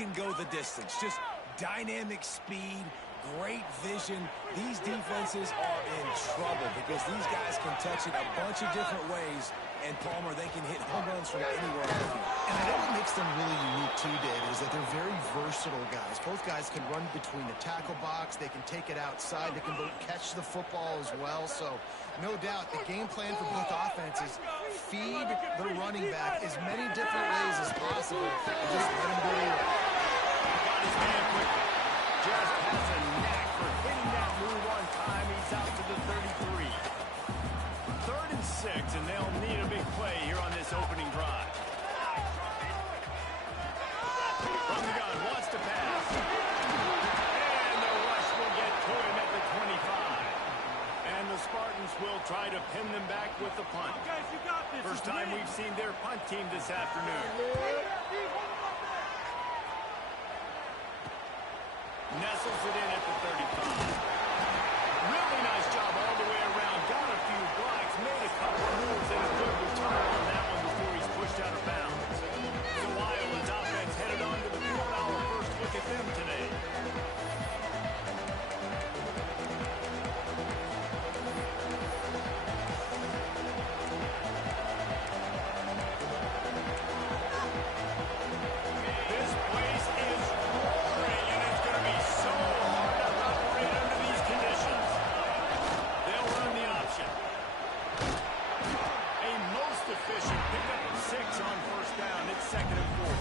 can go the distance. Just dynamic speed, great vision. These defenses are in trouble because these guys can touch it a bunch of different ways. And, Palmer, they can hit home runs from anywhere on the field. And I know what makes them really unique, too, David, is that they're very versatile guys. Both guys can run between the tackle box. They can take it outside. They can both catch the football as well. So, no doubt, the game plan for both offenses, feed the running back as many different ways as possible. And just let him do it. Got his hand quickly. Just has a knack for hitting that move on time. He's out to the 33. 3rd and 6, and they'll need a big play here on this opening drive. From the gun, wants to pass. And the rush will get to him at the 25. And the Spartans will try to pin them back with the punt. Guys, you got this. First time we've seen their punt team this afternoon. Nestles it in at the 35. Really nice job all the way around. Got a few blocks, made a couple of moves, and a good return on that one before he's pushed out of bounds. So Iowa's offense headed on to the field. Our first look at them today. This place is roaring, and it's going to be so hard to operate under these conditions. They'll run the option. A most efficient pickup of 6 on first down. It's 2nd and 4.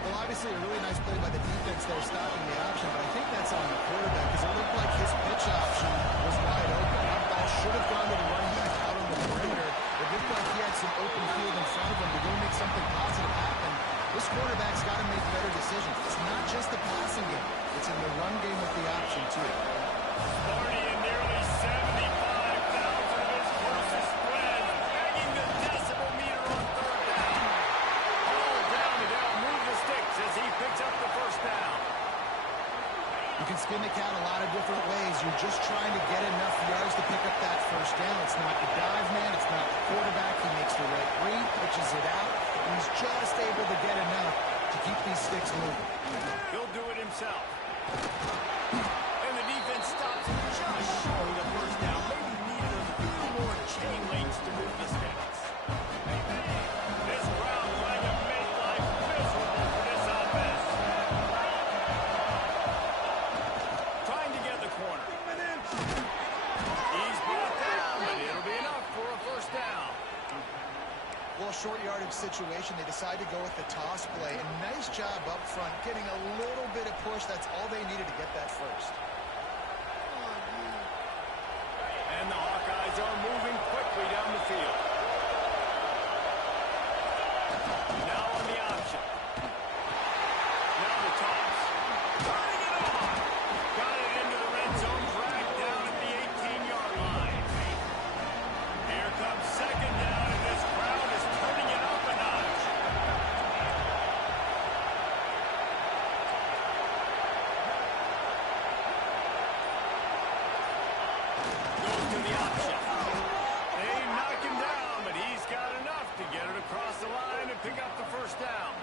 Well, obviously, a really nice play by the defense there stopping the option, but I think that's on the quarterback because it looked like his pitch option was wide open. That ball should have gone to the running back out on the perimeter. It looked like he had some open field in front of him to go make something positive happen. This quarterback's got to make better decisions. It's not just the passing game. It's in the run game with the option, too. Sparty in nearly 75,000 of his closest friends, banging the decibel meter on 3rd down. All down and down, move the sticks as he picks up the first down. You can spin the cat a lot of different ways. You're just trying to get enough yards to pick up that first down. It's not the dive man. It's not the quarterback. He makes the right read, pitches it out, and he's just able to get enough to keep these sticks moving. He'll do it himself. And the defense stops him just short of the first down. Maybe needed a few more chain links to move the sticks. This crowd trying to make life miserable for this offense. Trying to get the corner. He's brought down, but it'll be enough for a first down. Well, short yardage situation, they decide to go with the toss play. And nice job up front, getting a little bit of push. That's all they needed to get that first. And the Hawkeyes are moving quickly down the field. Now on the option. Now the toss. Turning it on. Got it into the red zone, dragged down at the 18-yard line. Here comes 2nd down, and this crowd is turning it up a notch. Goes to the option. They knock him down, but he's got enough to get it across the line and pick up the first down.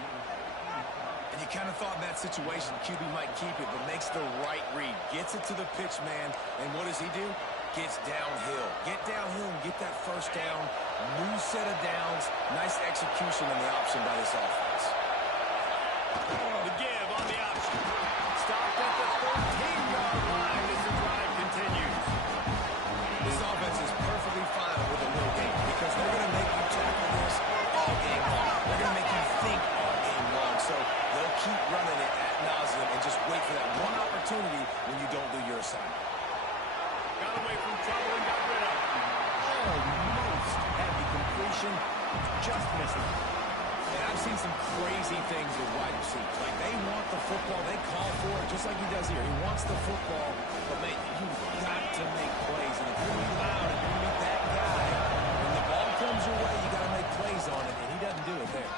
And you kind of thought in that situation QB might keep it, but makes the right read. Gets it to the pitch man, and what does he do? Gets downhill. Get downhill and get that first down. New set of downs. Nice execution on the option by this offense. The give on the option. Stopped at the 13-yard line as the drive continues. This offense is perfectly fine with a little game because they're going to make you tackle this all game long. They're going to make you think all game long. So they'll keep running it ad nauseum and just wait for that one opportunity when you don't do your assignment. Got away from trouble and got rid of it. Almost had the completion. Just missed it. And I've seen some crazy things with wide receivers. Like, they want the football. They call for it, just like he does here. He wants the football. But, man, you've got to make plays. And if you're loud and you're going to be that guy, when the ball comes your way, you got to make plays on it. And he doesn't do it there.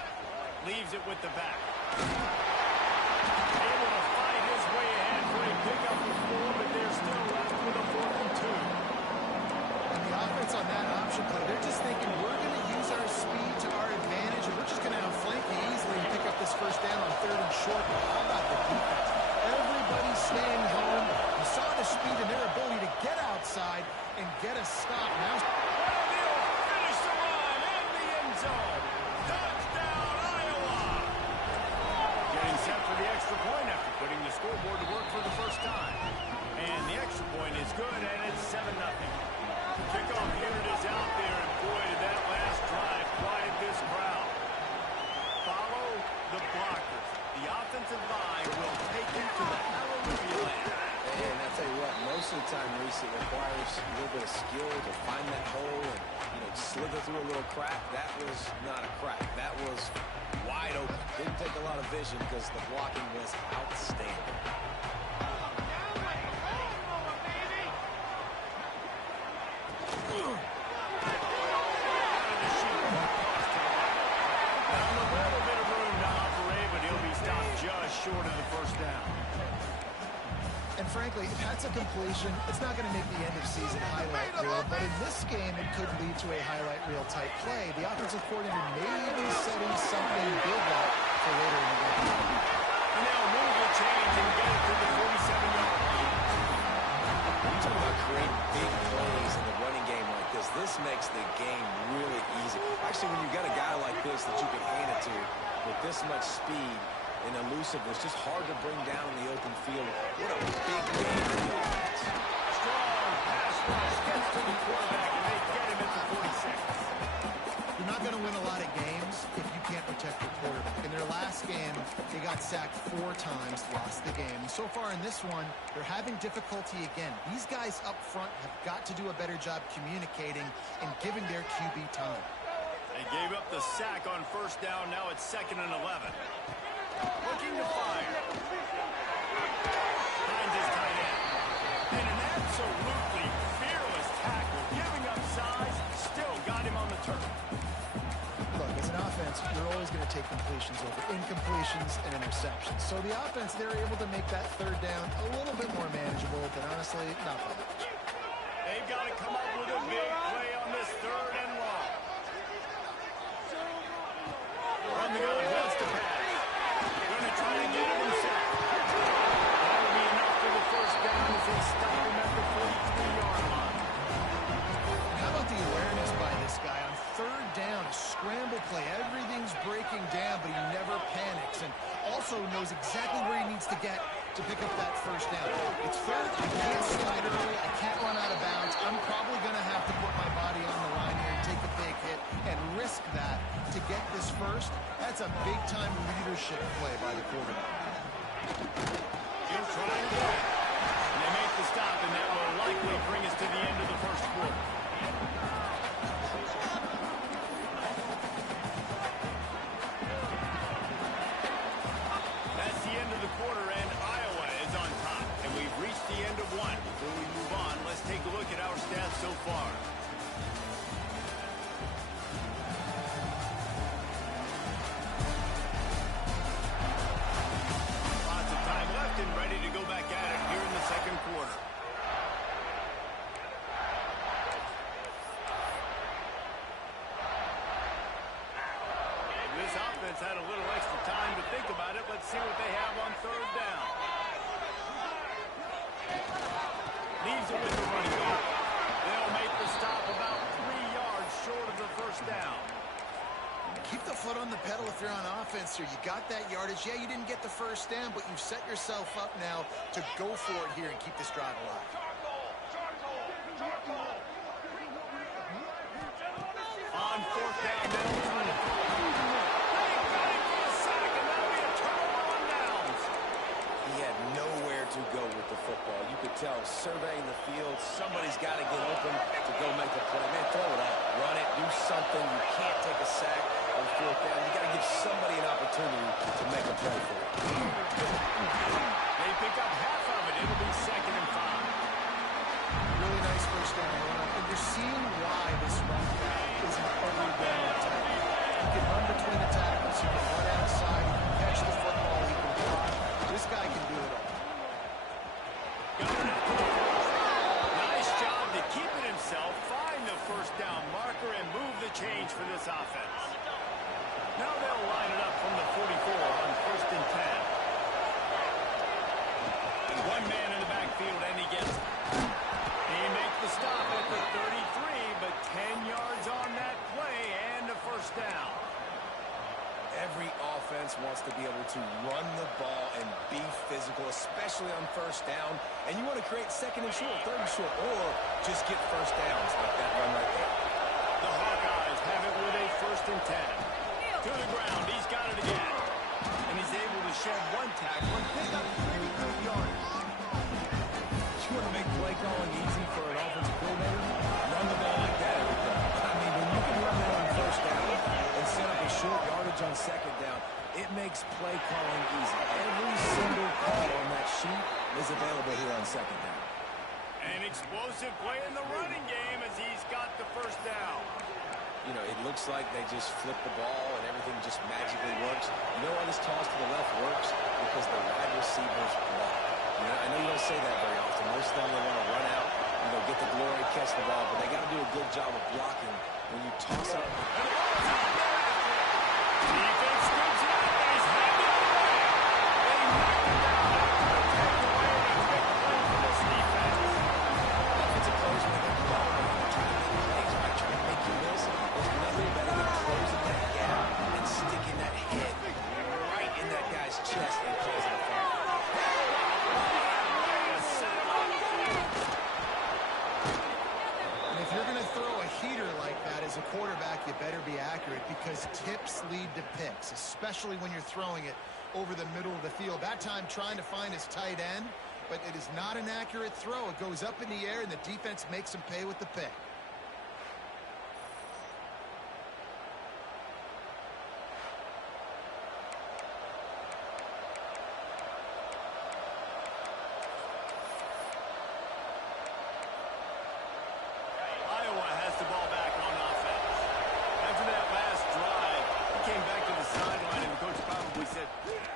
Leaves it with the back. Able to fight his way ahead for a pickup of 4, but they're still left with a 4th and 2. And the offense on that option play, they're just thinking, we're going to use our speed to our advantage, and we're just going to outflank you easily and pick up this first down on 3rd and short. outside and get a stop. Now Finish the line in the end zone. Touchdown, Iowa. Getting set for the extra point after putting the scoreboard to work for the first time. And the extra point is good, and it's 7-0. Kickoff unit is out there, and boy, did that last drive quiet this crowd. Follow the blockers. The offensive line will take you to the hallelujah land. And I tell you what, most of the time, Reese, it requires a little bit of skill to find that hole and, slither through a little crack. That was not a crack. That was wide open. Didn't take a lot of vision because the blocking was outstanding. Short of the first down. And frankly, if that's a completion, it's not going to make the end of season highlight reel. But in this game, it could lead to a highlight reel type play. The offensive coordinator may be setting something big up for later in the game. And they'll move the change and get it to the 47-yard line. You talk about creating big plays in the running game like this. This makes the game really easy. Actually, when you've got a guy like this that you can hand it to with this much speed and elusiveness, just hard to bring down in the open field. What a big game for the offense. Strong pass rush gets to the quarterback, and they get him at the 46. You're not going to win a lot of games if you can't protect your quarterback. In their last game, they got sacked 4 times, lost the game. So far in this one, they're having difficulty again. These guys up front have got to do a better job communicating and giving their QB time. They gave up the sack on first down. Now it's 2nd and 11. Looking to fire. Finds his tight end. And an absolutely fearless tackle. Giving up size. Still got him on the turf. Look, as an offense, you're always going to take completions over incompletions and interceptions. So the offense, they're able to make that third down a little bit more manageable, but honestly, not by much. They've got to come up with a big play on this 3rd and long. From the gun, wants to pass. Going to try to get it himself. That'll be enough for the first down as they stop him at the 43-yard line. How about the awareness by this guy on 3rd down, a scramble play. Everything's breaking down, but he never panics and also knows exactly where he needs to get to pick up that first down. It's 3rd. I can't slide early. I can't run out of bounds. I'm probably going to have to put my body on the line here and take a big hit and risk that to get this first. That's a big-time leadership play by the quarterback. He'll try to do it. And they make the stop, and that will likely bring us to the end of the first quarter. That's the end of the quarter, and Iowa is on top. And we've reached the end of one. Before we move on, let's take a look at our stats so far. And ready to go back at it here in the second quarter. This offense had a little extra time to think about it. Let's see what they have on 3rd down. Leaves it with the running back. They'll make the stop about 3 yards short of the first down. Keep the foot on the pedal if you're on offense here. You got that yardage. Yeah, you didn't get the first down, but you've set yourself up now to go for it here and keep this drive alive. On 4th down, they'll try to throw it. They got it for a sack, and that'll be a turnover on downs. He had nowhere to go with the football. You could tell, surveying the field, somebody's got to get open to go make a play. Man, throw it up. Run it. Do something. You can't take a sack on 4th down. You got to give somebody an opportunity to make a play for it. They pick up half of it. It'll be 2nd and 5. Really nice first down run. And you're seeing why this run back is an every down attack. He can run between the tackles. He can run outside. He can catch the football. He can block. This guy can do it all. Nice job to keep it himself, find the first down marker, and move the change for this offense. Now they'll line it up from the 44 on 1st and 10. One man in the backfield, and he gets it. He makes the third and short, or just get first downs like that run right there. The Hawkeyes have it with a 1st and 10. To the ground, he's got it again. And he's able to shed one tackle and pick up pretty good yardage. You want to make play calling easy for an offensive coordinator? Run the ball like that every time. I mean, when you can run that on first down and set up a short yardage on second down, it makes play calling easy. Every single call on that sheet is available here on second down. An explosive play in the running game as he's got the 1st down. You know, it looks like they just flip the ball and everything just magically works. You know why this toss to the left works? Because the wide receivers block. You know, I know you don't say that very often. Most of them, they want to run out, you know, get the glory, catch the ball, but they got to do a good job of blocking when you toss up. And the ball's out there after it. Defense scoops it up and he's heading the other way. They knock him down after the takeaway and a big play for this defense. Offensive players when they ball, they're trying to make plays, right? Trying to make you miss. There's nothing better than closing that gap and sticking that head right in that guy's chest and causing a foul. And if you're going to throw a heater like that as a quarterback, you better be accurate because tips lead to picks, especially when you're throwing it over the middle of the field. That time trying to find his tight end, but it is not an accurate throw. It goes up in the air, and the defense makes him pay with the pick. Iowa has the ball back on offense. After that last drive, he came back to the sideline, and the coach probably said,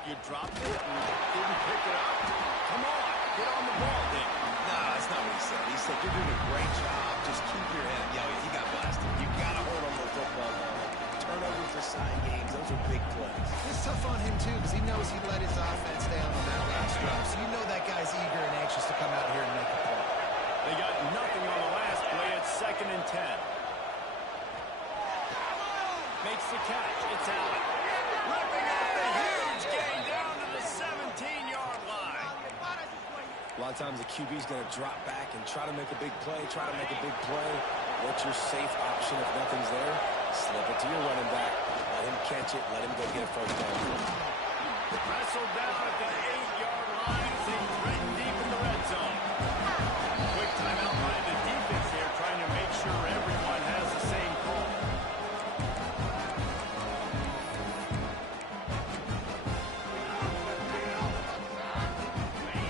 you dropped it and didn't pick it up? Come on, get on the ball, Dick. Nah, that's not what he said. He said, you're doing a great job. Just keep your head. Yo, he got blasted. You got to hold on to the football ball. Turnovers decide games. Those are big plays. It's tough on him, too, because he knows he let his offense down on that last drive. So you know that guy's eager and anxious to come out here and make a play. They got nothing on the last play. It's 2nd and 10. Makes the catch. It's out. Ripping off the huge gain down to the 17-yard line. A lot of times the QB's going to drop back and try to make a big play, What's your safe option if nothing's there? Slip it to your running back. Let him catch it. Let him go get a first down. Wrestled down at the 8-yard line as they threaten deep in the red zone. Quick timeout by the defense here, trying to make sure everyone has the same call.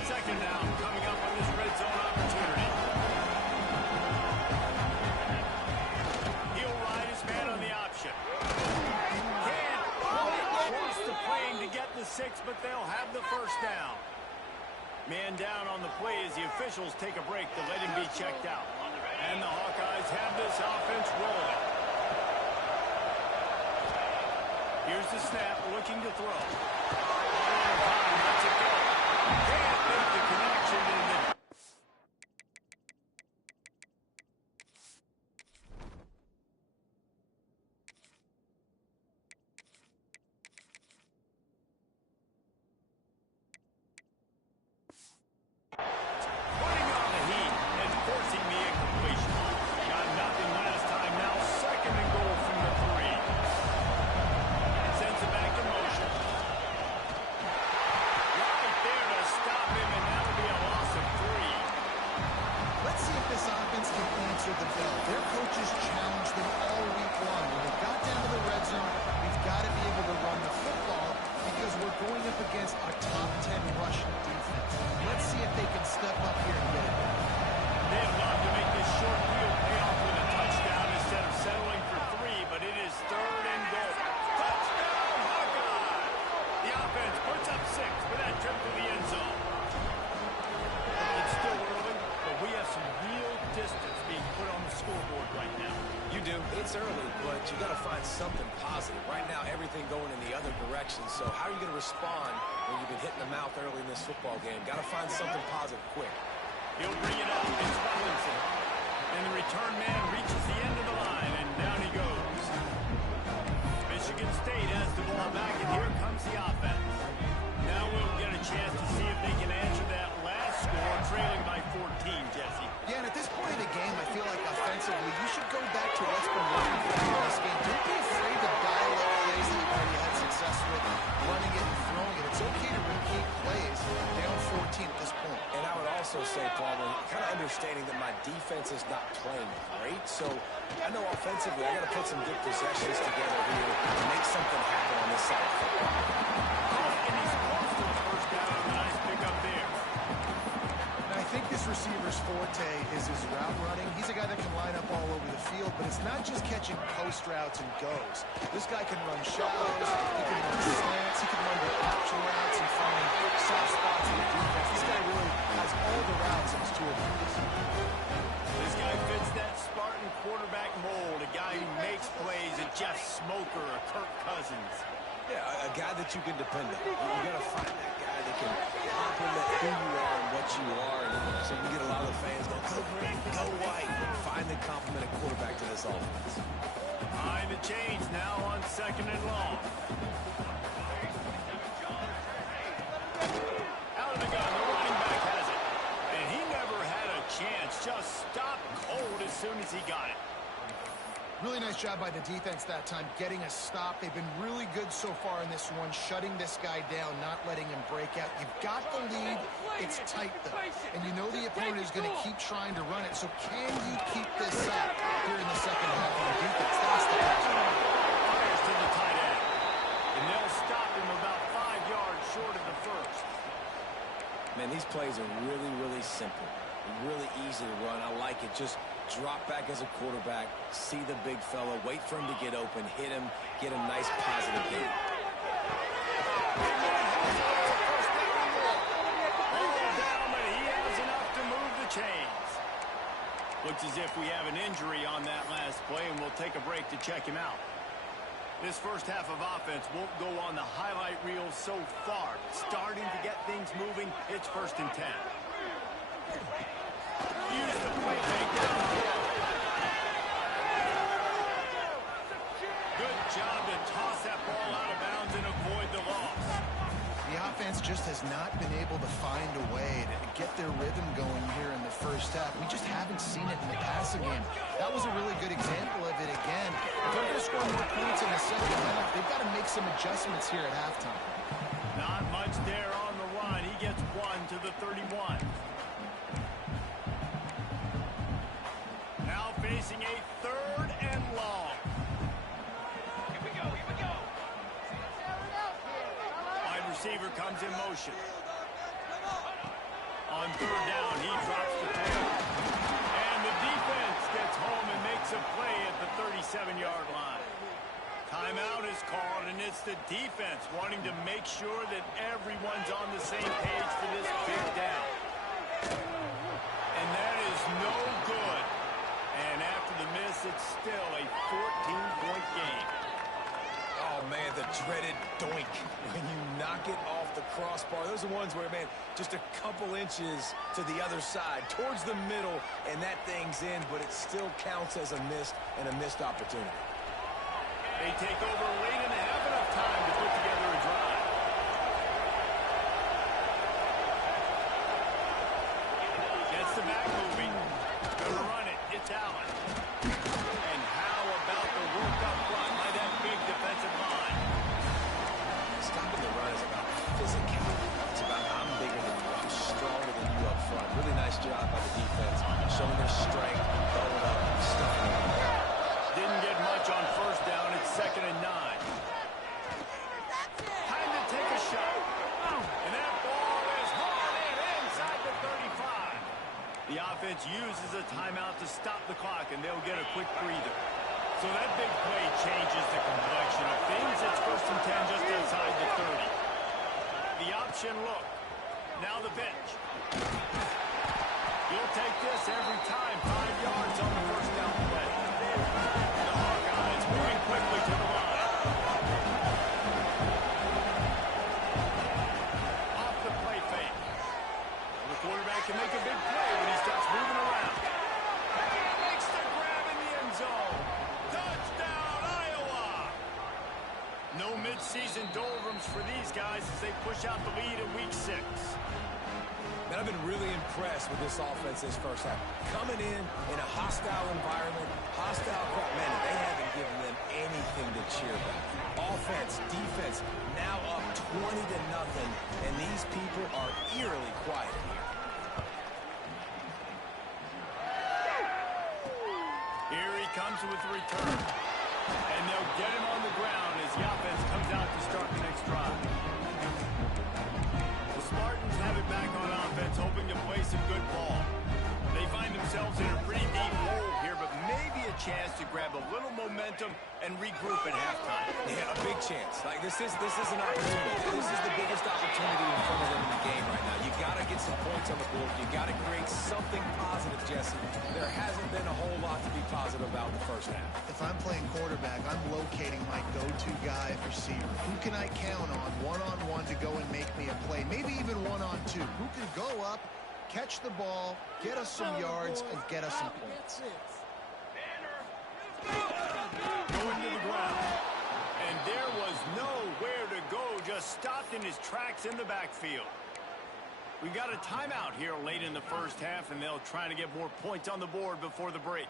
Second down coming up on this red zone opportunity. He'll ride his man on the option. Can't quite cross the plane to get the 6, but they'll have the 1st down. Man down on the play as the officials take a break to let him be checked out. And the Hawkeyes have this offense rolling. Here's the snap, looking to throw. One time, lets it go. Can't make the connection in the... Putting on the heat and forcing the incompletion. Got nothing last time, now 2nd and goal from the 3. Sends it back in motion. Right there to stop him, and that'll be a loss of 3. Let's see if this offense can answer the bell. Their coaches challenged them all week long. When they got down to the red zone, we've got to be able to run the football because we're going up against a top 10 rushing defense. Let's see if they can step up here and get it done. They'd love to make this short field pay off with a touchdown instead of settling for 3, but it is 3rd and goal. Touchdown, Hawkeye! The offense puts up 6 for that trip to the end zone. It's still early, but we have some real distance being put on the scoreboard right now. You do. It's early, but you got to find something positive. Right now, everything going in the other direction. So how are you going to respond when you've been hit in the mouth early in this football game? Got to find something positive quick. He'll bring it up. It's Robinson. And the return man reaches the end of the line, and down he goes. Michigan State has the ball back, and here comes the offense. Now we'll get a chance to see if they can answer that last score, trailing by 14, Jesse. understanding that my defense is not playing great. So I know offensively I got to put some good possessions together here to make something happen on this side of the football. And he's close to a first down on the nice pickup there. And I think this receiver's forte is his route running. He's a guy that can line up all over the field, but it's not just catching post routes and goes. This guy can run shallows, he can run slants, he can run the option routes and find soft spots in the defense. This guy really has all the routes in his toolbox. This guy fits that Spartan quarterback mold, a guy who makes plays, a Jeff Smoker, a Kirk Cousins. Yeah, a guy that you can depend on. You got to find that guy that can complement who you are and what you are. And so you get a lot of the fans go, go green, go white. Find the complement of quarterback to this offense. Behind the chains now on 2nd and long. Out of the gun, the running back has it. And he never had a chance. Just stopped cold as soon as he got it. Really nice job by the defense that time, getting a stop. They've been really good so far in this one, shutting this guy down, not letting him break out. You've got the lead. It's tight, though. And you know the opponent is going to keep trying to run it. So can you keep this up here in the second half of the defense? That's the question. Fires to the tight end. And they'll stop him about 5 yards short of the first. Man, these plays are really, really simple. Really easy to run. I like it. Just drop back as a quarterback, see the big fella, wait for him to get open, hit him, get a nice positive gain. Down, but he has enough to move the chains. Looks as if we have an injury on that last play, and we'll take a break to check him out. This first half of offense won't go on the highlight reel so far. Starting to get things moving, it's 1st and 10. Use the play fake down the field. Good job to toss that ball out of bounds and avoid the loss. The offense just has not been able to find a way to get their rhythm going here in the first half. We just haven't seen it in the passing game. That was a really good example of it again. If they're going to score more points in the second half, they've got to make some adjustments here at halftime. Not much there on the run. He gets 1 to the 31. Now facing a 3rd and long. Here we go, here we go. Wide receiver comes in motion. On 3rd down, he drops the tail. And the defense gets home and makes a play at the 37-yard line. Timeout is called, and it's the defense wanting to make sure that everyone's on the same page for this big down. And that is no good. And after the miss, it's still a 14-point game. Oh, man, the dreaded doink when you knock it off the crossbar. Those are ones where, man, just a couple inches to the other side, towards the middle, and that thing's in, but it still counts as a missed opportunity. They take over late and have enough time to put together a drive. Gets the back moving. Gonna run it. It's Allen. And how about the work up front by that big defensive line? Stopping the run is about physicality. It's about I'm bigger than you. I'm stronger than you up front. Really nice job by the defense, showing their strength, going up, stuffing it. Didn't get much on 1st down. It's 2nd and 9. Time to take a shot. And that ball is hauled in inside the 35. The offense uses a timeout to stop the clock, and they'll get a quick breather. So that big play changes the complexion of things. It's 1st and 10 just inside the 30. The option look. Now the bench. You'll take this every time. 5 yards on the 1st down play. The Hawkeyes moving quickly to the line. Off the play fake. The quarterback can make a big play when he starts moving around. Makes the grab in the end zone. Touchdown, Iowa! No midseason doldrums for these guys as they push out the lead in week 6. And I've been really impressed with this offense this first half. Coming in a hostile environment, hostile crowd. Man, they haven't given them anything to cheer about. Offense, defense, now up 20-0, and these people are eerily quiet here. comes with the return. And they'll get him on the ground as the offense comes out to start the next drive. The Spartans have it back on offense, hoping to play some good ball. They find themselves in a pretty deep hole here, but maybe a chance to grab a little momentum and regroup at halftime. Yeah, a big chance. Like this is an opportunity. This is the biggest opportunity in front of them in the game right now. You got to get some points on the board. You got to create something positive, Jesse. There hasn't been a whole lot to be positive about in the first half. If I'm playing quarterback, I'm locating my go-to guy at receiver. Who can I count on one-on-one to go and make me a play? Maybe even one-on-two. Who can go up, catch the ball, get us some yards, and get us some points? Going to the ground. And there was nowhere to go, just stopped in his tracks in the backfield. We got a timeout here late in the first half, and they'll try to get more points on the board before the break.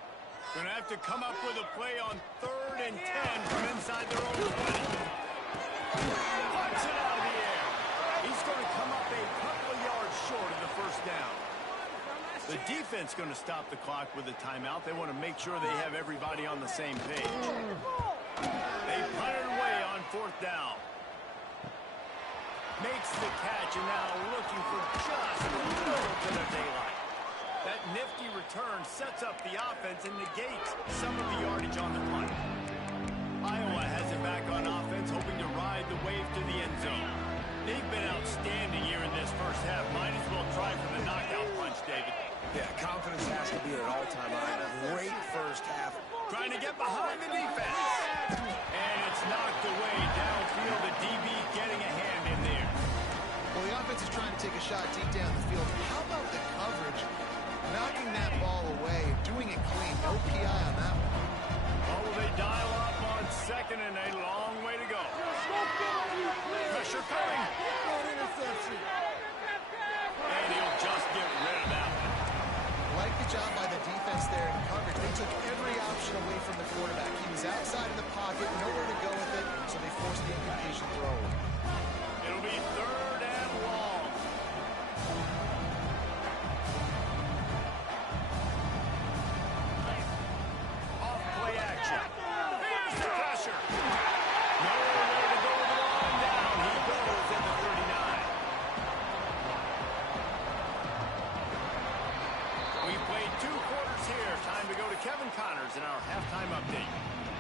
Going to have to come up with a play on 3rd and 10 from inside their own 20. Punch it out of the air. He's going to come up a couple of yards short of the first down. The defense going to stop the clock with a timeout. They want to make sure they have everybody on the same page. They punt it away on 4th down. Makes the catch, and now looking for just a little bit of daylight. That nifty return sets up the offense and negates some of the yardage on the punt. Iowa has it back on offense, hoping to ride the wave to the end zone. They've been outstanding here in this first half. Might as well try for the knockout punch, David. Yeah, confidence has to be at an all-time high. Great first half. Trying to get behind the defense. And it's knocked away downfield. The DB getting a hand in there. Well, the offense is trying to take a shot deep down the field. How about the coverage? Knocking that ball away, doing it clean. No PI on that one. Oh, will they dial up on 2nd and a long way to go. Pressure coming. And he'll just get rid of that one. Like the job by the defense there in coverage. They took every option away from the quarterback. He was outside of the pocket, nowhere to go with it, so they forced the incompletion throw. It'll be 3rd and long. Off play action. Here's the pressure. Nowhere to go with the line down. He goes at the 39. We played 2 quarters here. Time to go to Kevin Connors in our halftime update.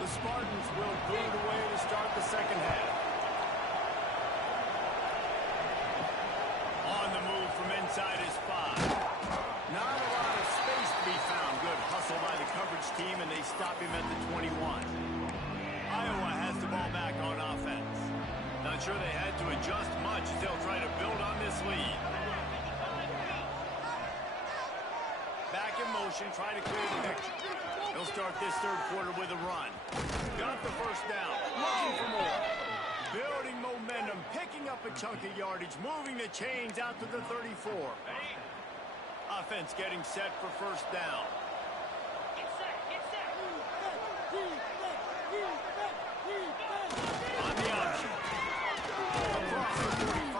The Spartans will boot away to start the second half. On the move from inside his 5. Not a lot of space to be found. Good hustle by the coverage team, and they stop him at the 21. Iowa has the ball back on offense. Not sure they had to adjust much as they'll try to build on this lead. Back in motion, trying to clear the picture. They'll start this 3rd quarter with a run. Got the first down. Looking for more. Building momentum, picking up a chunk of yardage, moving the chains out to the 34. Offense getting set for first down. On the option. Across the 45.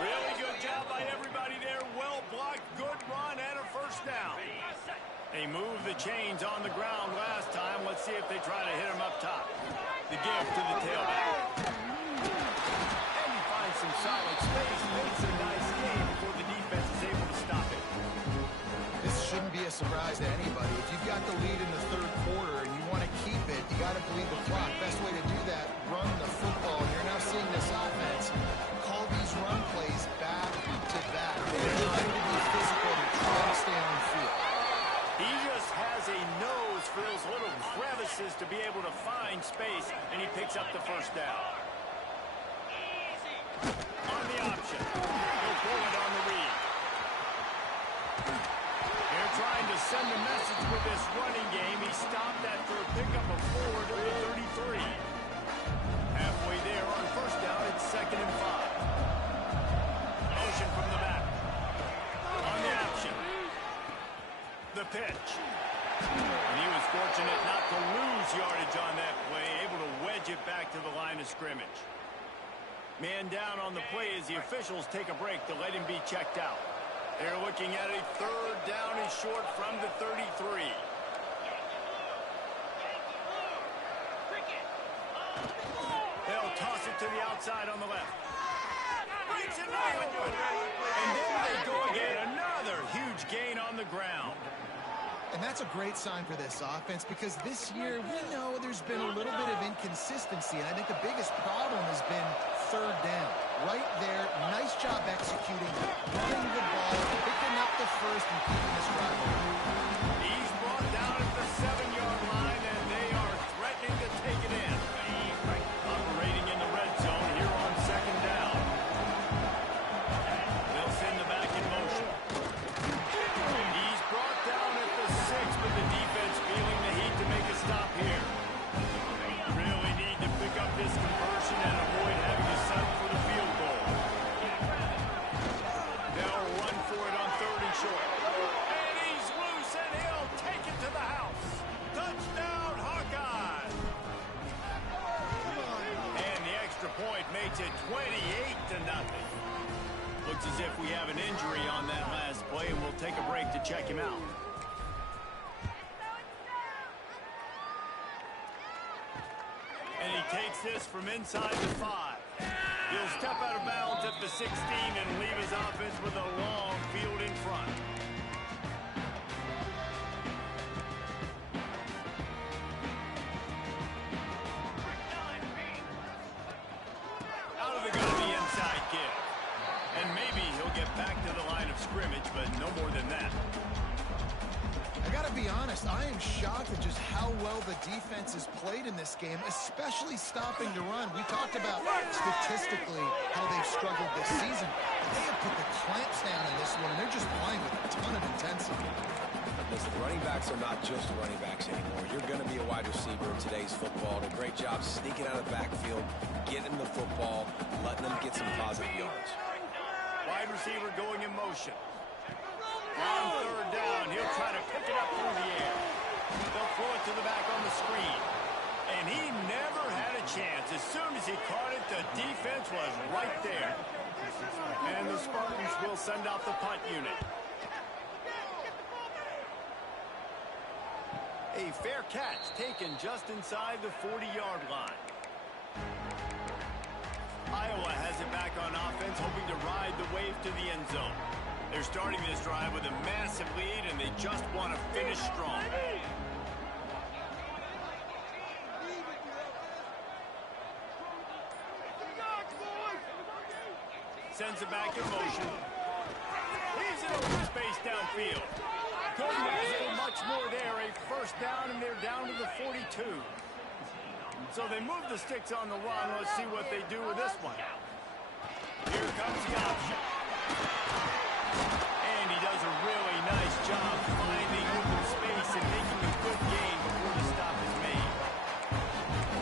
Really good job by everybody there. Well blocked, good run, and a first down. They moved the chains on the ground last time. Let's see if they try to hit him up top. The give to the tailback. And he finds some solid space. Makes a nice game before the defense is able to stop it. This shouldn't be a surprise to anybody. If you've got the lead in the 3rd quarter and you want to keep it, you got to bleed the clock. Best way to do that, run the football. You're now seeing this offense call these run plays back to back. They're trying to be physical and trying to stay on the field. He just has a nose for those little crevices to be able to find space, and he picks up the first down. On the option. He'll pull it on the read. They're trying to send a message with this running game. He stopped after a pickup of 4 to the 33. Halfway there on first down, it's 2nd and 5. Motion from the back. On the option. The pitch. And he was fortunate not to lose yardage on that play, able to wedge it back to the line of scrimmage. Man down on the play as the officials take a break to let him be checked out. They're looking at a 3rd down and short from the 33. to the outside on the left. Breaks it right into it. And then they go again. Another huge gain on the ground. And that's a great sign for this offense because this year we know there's been a little bit of inconsistency. And I think the biggest problem has been third down. Right there, nice job executing, running the ball, picking up the first, and keeping this drive going. He's brought down at the 7-yard line, and they are threatening to take it in. Operating in the red zone here on second down. They'll send the back in motion. He's brought down at the 6, but the defense feeling the heat to make a stop here. Really need to pick up this conversion and avoid having to settle for the field goal. They'll run for it on 3rd and short. And he's loose, and he'll take it to the house. Touchdown, Hawkeyes! And the extra point makes it 28-0. Looks as if we have an injury on that last play, and we'll take a break to check him out. And he takes this from inside the 5. He'll step out of bounds at the 16 and leave his offense with a long field in front. Out of the gun, the inside give. And maybe he'll get back to the line of scrimmage, but no more than that. I gotta be honest, I am shocked at just how well the defense has played in this game, especially stopping the run. We talked about statistically how they've struggled this season. They have put the clamps down in this one, and they're just playing with a ton of intensity. Listen, the running backs are not just running backs anymore. You're going to be a wide receiver in today's football. Did a great job sneaking out of the backfield, getting the football, letting them get some positive yards. Wide receiver going in motion. On 3rd down, he'll try to pick it up through the air. They'll throw it to the back on the screen. And he never had a chance. As soon as he caught it, the defense was right there. And the Spartans will send out the punt unit. A fair catch taken just inside the 40-yard line. Iowa has it back on offense, hoping to ride the wave to the end zone. They're starting this drive with a massive lead, and they just want to finish strong. Sends it back in motion. Leaves it open space downfield. Couldn't ask for much more there. A first down, and they're down to the 42. So they move the sticks on the run. Let's see what they do with this one. Here comes the option. And he does a really nice job finding open space and making a good gain before the stop is made.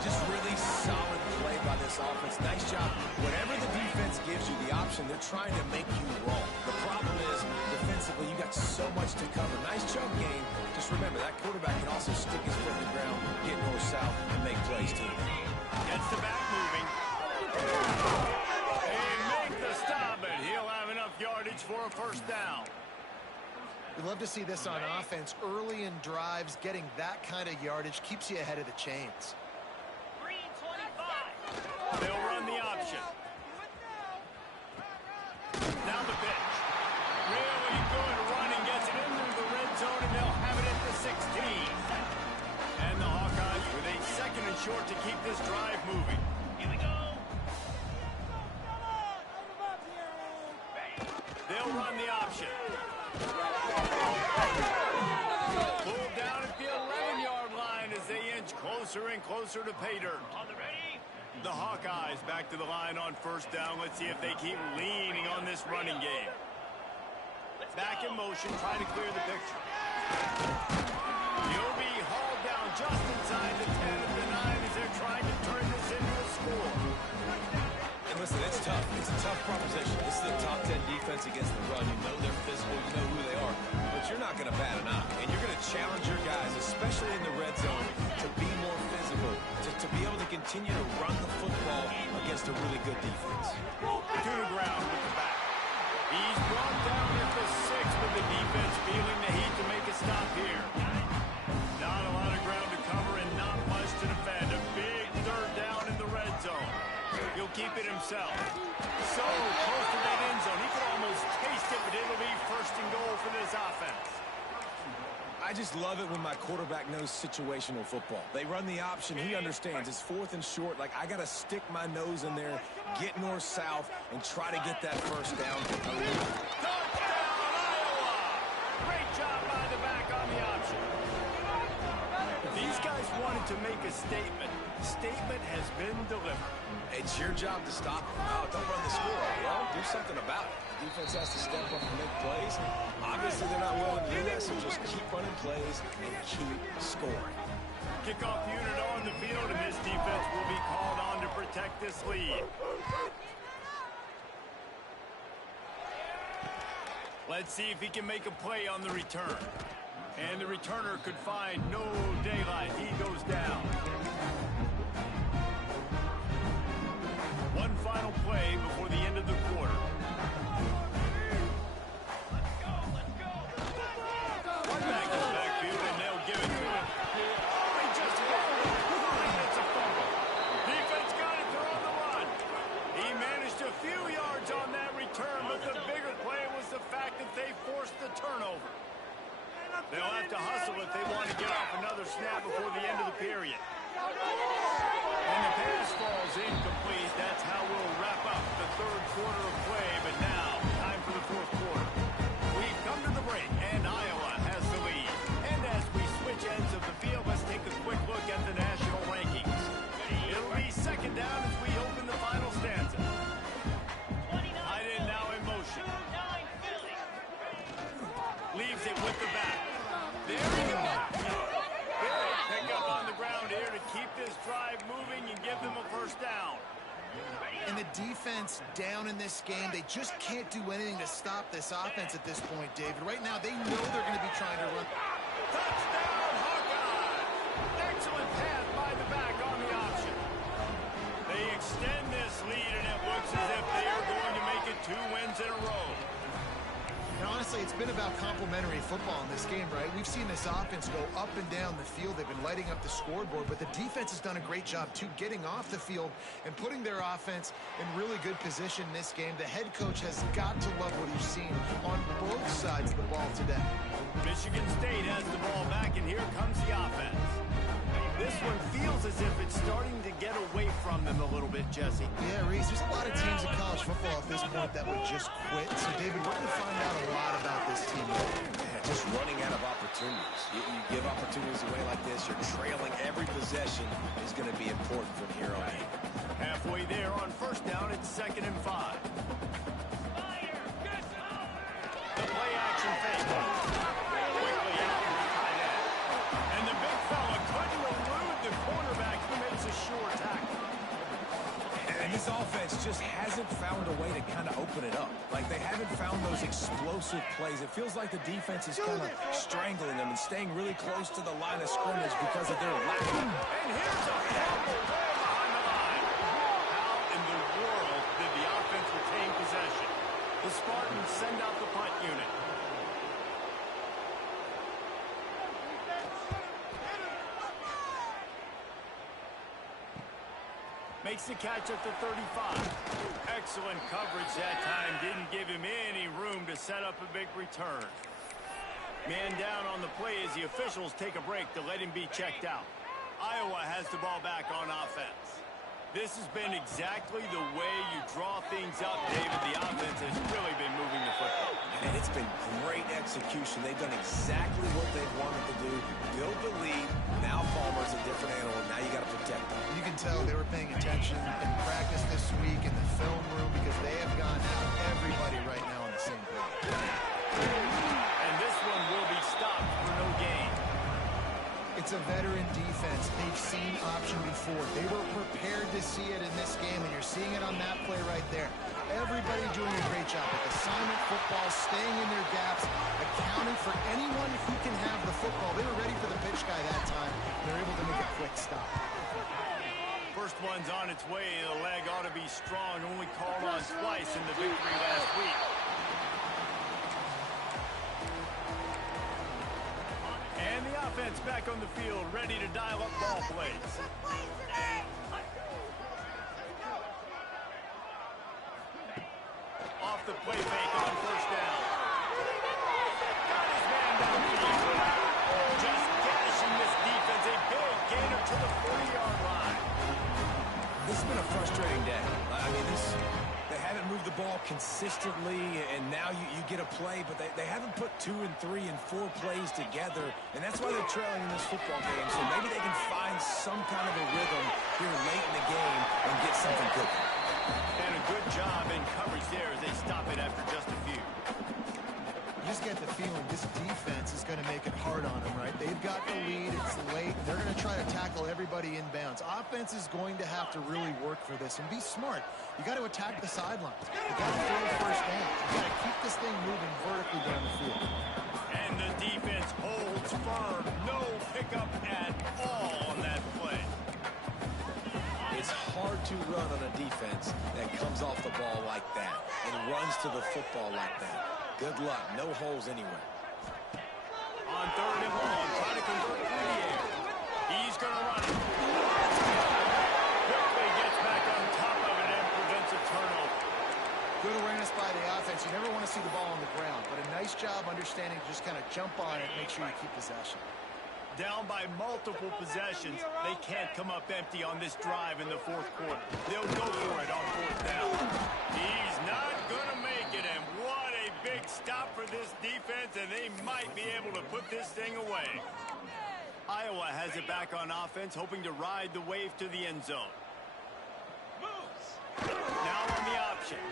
Just really solid play by this offense. Nice job. Whatever the defense gives you the option, they're trying to make you wrong. The problem is, defensively, you got so much to cover. Nice chunk gain. Just remember, that quarterback can also stick his foot in the ground, get north-south, and make plays, too. Gets the back moving. And make the stop, and he'll have enough yardage for a first down. We love to see this on offense. Early in drives, getting that kind of yardage keeps you ahead of the chains. They'll run the option. Down the pitch. Really good running. Gets it into the red zone, and they'll have it at the 16. And the Hawkeyes with a 2nd and short to keep this drive moving. Here we go. They'll run the option. Pulled down at the 11-yard line as they inch closer and closer to pay dirt. On the ready. The Hawkeyes back to the line on first down. Let's see if they keep leaning on this running game. Back in motion, trying to clear the picture. He'll be hauled down just inside the 10 at the 9 as they're trying to turn this into a score. And listen, it's tough. It's a tough proposition. This is the top 10 defense against the run. You know they're physical. You know who they are. But you're not going to bat an eye. And you're going to challenge your guys, especially in the red zone, to be more physical, to be able to continue to run the football against a really good defense. To the ground with the back. He's brought down at the 6, but the defense feeling the heat to make a stop here. Not a lot of ground to cover and not much to defend. A big 3rd down in the red zone. He'll I just love it when my quarterback knows situational football. They run the option. He understands. It's 4th and short. Like, I got to stick my nose in there, get north-south, and try to get that first down. Touchdown, Iowa! Great job by the back on the option. These guys wanted to make a statement. The statement has been delivered. It's your job to stop them. Oh, don't run the score. Well, do something about it. The defense has to step up and make plays. Obviously, they're not willing to do that, so just keep running plays and keep scoring. Kickoff unit on the field, and this defense will be called on to protect this lead. Let's see if he can make a play on the return. And the returner could find no daylight. He goes down. One final play before the end of the quarter. Back in the backfield, and they'll give it to him. Oh, he just fumbled. It's a fumble. Defense got it. They're on the run. He managed a few yards on that return, but the bigger play was the fact that they forced the turnover. They'll have to hustle if they want to get off another snap before the end of the period. And the pass falls incomplete. That's how we'll wrap up the third quarter of play. But now, time for the fourth quarter. We've come to the break, and Iowa has the lead. And as we switch ends of the field, let's take a quick look at the national rankings. It'll be second down as we open the final stanza. Tight end now in motion. Leaves it with the back. There we go. Pick up on the ground here to keep this drive moving and give them a first down. And the defense down in this game, they just can't do anything to stop this offense at this point, David. Right now, they know they're going to be trying to run. Touchdown, Hawkeye! Excellent pass by the back on the option. They extend this lead, and it looks as if they are going to make it 2 wins in a row. And honestly, it's been about complementary football in this game, right? We've seen this offense go up and down the field. They've been lighting up the scoreboard, but the defense has done a great job, too, getting off the field and putting their offense in really good position in this game. The head coach has got to love what he's seen on both sides of the ball today. Michigan State has the ball back, and here comes the offense. This one feels as if it's starting to get away from them a little bit, Jesse. Yeah, Reese, there's a lot of teams in college football at this point that would just quit. So, David, we're going to find out a lot about this team. Yeah, just running out of opportunities. You give opportunities away like this, you're trailing. Every possession is going to be important from here on in. Halfway there on first down, it's 2nd and 5. The play action fake. Quickly out to the tight end. And the big fella couldn't elude the cornerback who makes a sure tackle. And this offense just hasn't found a way to kind of open it up. Like, they haven't found those explosive plays. It feels like the defense is kind of strangling them and staying really close to the line of scrimmage because of their lack. And here's a fumble way behind the line. How in the world did the offense retain possession? The Spartans send out the punt unit. Makes the catch at the 35. Excellent coverage that time. Didn't give him any room to set up a big return. Man down on the play as the officials take a break to let him be checked out. Iowa has the ball back on offense. This has been exactly the way you draw things up, David. The offense has really been moving the football. And it's been great execution. They've done exactly what they've wanted to do. Build the lead. Now Palmer's a different animal. Now you got to protect him. You can tell they were paying attention in practice this week in the film room because they have gone out everybody right now on the same page. And this one will be stopped for no gain. It's a veteran defense. They've seen option before. They were prepared to see it in this game, and you're seeing it on that play right there. Everybody doing a great job with assignment football, staying in their gaps, accounting for anyone who can have the football. They were ready for the pitch guy that time. They're able to make a quick stop. First one's on its way. The leg ought to be strong. Only called on twice in the victory last week. And the offense back on the field, ready to dial up ball plays. Off the play fake on first down. Got his man downfield. consistently, and now you get a play, but they haven't put 2 and 3 and 4 plays together, and that's why they're trailing in this football game. So maybe they can find some kind of a rhythm here late in the game and get something cooking. And a good job in coverage there as they stop it after just a few. You just get the feeling this defense is going to make it hard on them, right? They've got the lead. It's late. They're going to try to tackle everybody inbounds. Offense is going to have to really work for this and be smart. You got to attack the sidelines. You got to throw first down. You got to keep this thing moving vertically down the field. And the defense holds firm. No pickup at all on that play. It's hard to run on a defense that comes off the ball like that and runs to the football like that. Good luck. No holes anywhere. On 3rd and long, trying to convert through the air. He's going to run it. Quickly gets back on top of it and prevents a turnover. Good awareness by the offense. You never want to see the ball on the ground, but a nice job understanding to just kind of jump on it and make sure you keep possession. Down by multiple possessions, they can't come up empty on this drive in the 4th quarter. They'll go for it on 4th down. He's not going to make it, and what a big stop for this defense, and they might be able to put this thing away. Iowa has it back on offense, hoping to ride the wave to the end zone. Now on the option.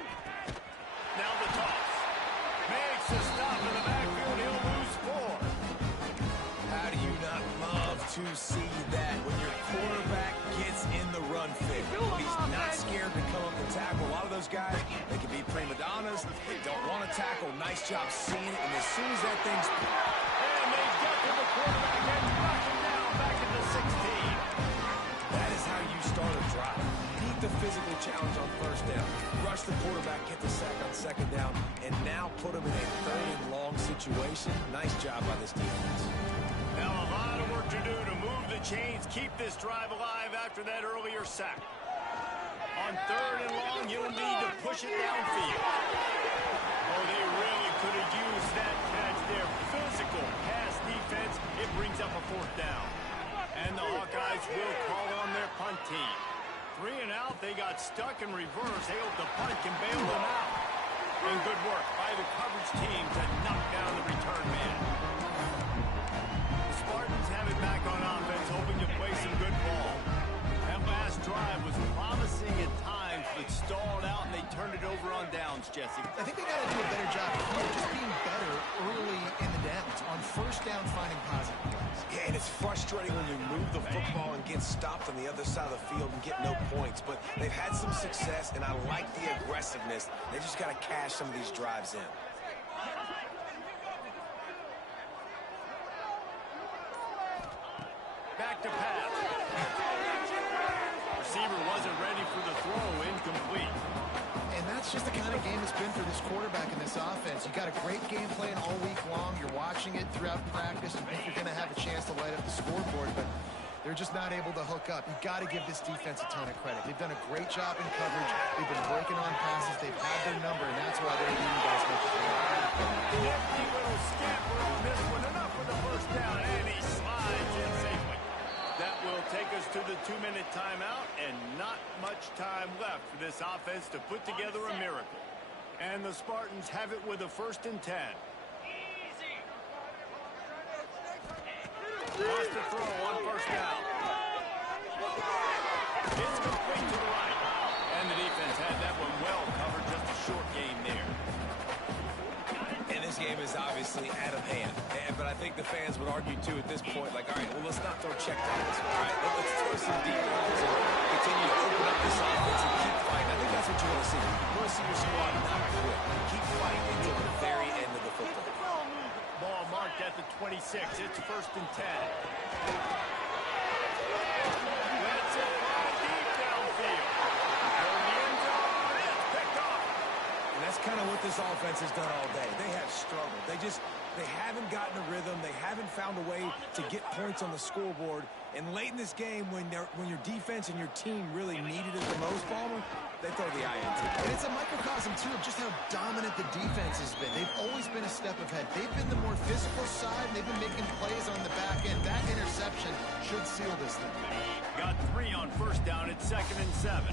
Now the toss. Makes a stop in the backfield. He'll lose 4. How do you not love to see that when your quarterback gets in the run fit? He's not scared to come up and tackle. A lot of those guys, they can be prima donnas. They don't want to tackle. Nice job seeing it. And as soon as that thing's... And they get to the quarterback and knock him down back at the 16. That is how you start a drive. Beat the physical challenge on 1st down. Rush the quarterback, get the sack on 2nd down, and now put him in a 3rd and long situation. Nice job by this defense. Now a lot of work to do to move the chains, keep this drive alive after that earlier sack. On 3rd and long, you'll need to push it downfield. Oh, they really could have used that catch there. Physical pass defense. It brings up a 4th down. And the Hawkeyes will call on their punt team. 3 and out, they got stuck in reverse. They hope the punt can bail them out. And good work by the coverage team to knock down the return man. The Spartans have it back on offense, hoping to play some good ball. That last drive was promising at times, but stalled out, and they turned it over on downs, Jesse. I think they got to do a better job here, just being better early in the downs. On 1st down, finding positive plays. Yeah, and it's frustrating when you move the football and get stopped on the other side of the field and get no points. But they've had some success, and I like the aggressiveness. They just got to cash some of these drives in. Back to pass. Receiver wasn't ready for the throw, incomplete. And that's just the kind of game it's been for this quarterback in this offense. You got a great game plan all week long. You're watching it throughout practice. You think you're going to have a chance to light up the scoreboard, but they're just not able to hook up. You got to give this defense a ton of credit. They've done a great job in coverage. They've been breaking on passes. They've had their number, and that's why they're leading by as much as they are. Nifty little scamper on this one. Enough for the 1st down, and he slides in safely. That will take us to the 2-minute timeout, and not much time left for this offense to put together a miracle. And the Spartans have it with a 1st and 10. Wants to throw on 1st down. It's complete to the right. And the defense had that one well covered. Just a short game there. And this game is obviously out of hand. But I think the fans would argue, too, at this point, like, all right, well, let's not throw check downs. All right, let's throw some deep balls and continue to open up this offense and keep fighting. I think that's what you want to see. You want to see your squad not quit. Keep fighting until the very end of the football. Ball marked at the 26. It's 1st and 10. Let's it fly deep downfield. From the end zone, it's picked off. And that's kind of what this offense has done all day. They have struggled. They haven't gotten a rhythm. They haven't found a way to get points on the scoreboard. And late in this game, when your defense and your team really needed it the most, Palmer, they throw the INT. And it's a microcosm, too, of just how dominant the defense has been. They've always been a step ahead. They've been the more physical side. They've been making plays on the back end. That interception should seal this thing. Got 3 on 1st down. It's 2nd and 7.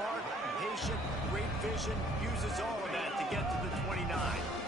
smart, patient, great vision, uses all of that to get to the 29.